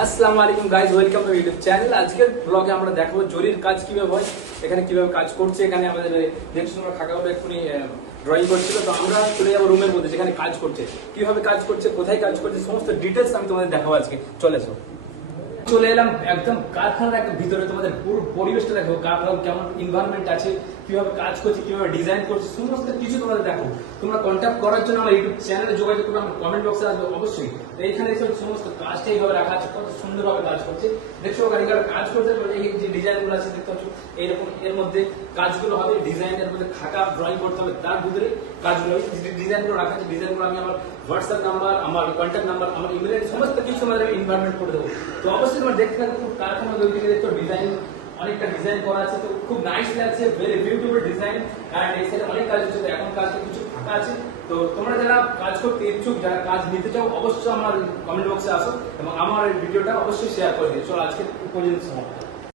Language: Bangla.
আসসালামু আলাইকুম guys, welcome to YouTube channel. আজকের ব্লগে আমরা দেখাবো জরির কাজ কিভাবে হয়, এখানে কিভাবে কাজ করছে। এখানে আমাদের দেখছি আমরা খাকাগুলো এক্ষুনি ড্রয়িং করছিল, তো আমরা চলে যাবো রুমের মধ্যে যেখানে কাজ করছে, কিভাবে কাজ করছে, কোথায় কাজ করছে, সমস্ত ডিটেলস আমি তোমাদের দেখাবো আজকে। চলে এসো। চলে এলাম একদম কারখানার একদম ভিতরে, তোমাদের পুরো পরিবেশটা দেখো, কারখানার কেমন এনভায়রনমেন্ট আছে, কিভাবে কাজ করছে, কিভাবে ডিজাইন করছে, সমস্ত কিছু তোমাদের দেখো। তোমরা কন্ট্যাক্ট করার জন্য আমার ইউটিউব চ্যানেলে যোগাযোগ করবে, আমার কমেন্ট বক্সে আসবে অবশ্যই। তো এইখানে এসে সমস্ত কাজটা এইভাবে রাখা আছে, কত সুন্দরভাবে কাজ করছে। দেখছো গাড়িঘর কাজ করছে, এই যে ডিজাইন গুলো আছে দেখতে পাচ্ছ, এইরকম এর মধ্যে কাজগুলো হবে। ডিজাইনের মধ্যে খাতা ড্রয়িং করতে হবে, তার ভিতরে কাজগুলো ডিজাইন গুলো রাখা আছে। ডিজাইন গুলো আমি আমার হোয়াটসঅ্যাপ নাম্বার, আমার কন্ট্যাক্ট নাম্বার, আমার ইমেল আইডি সমস্ত কিছু আমাদের ইনভারমেন্ট করে দেবো। তো অবশ্যই তোমার দেখতে থাকো, খুব কারখানা ওই দিকে দেখো ডিজাইন, অনেকটা ডিজাইন করা আছে, তো খুব নাইস লাগছে, ভেরি বিউটিফুল ডিজাইন। আর এই সাইডে অনেক কাজ হচ্ছে, এখন কাজটা কিছু ফাঁকা আছে। তো তোমরা যারা কাজ করতে ইচ্ছুক, যারা কাজ নিতে চাও, অবশ্যই আমার কমেন্ট বক্সে আসো এবং আমার এই ভিডিওটা অবশ্যই শেয়ার করে দিও। চলো আজকে পর্যন্ত সমাপ্ত।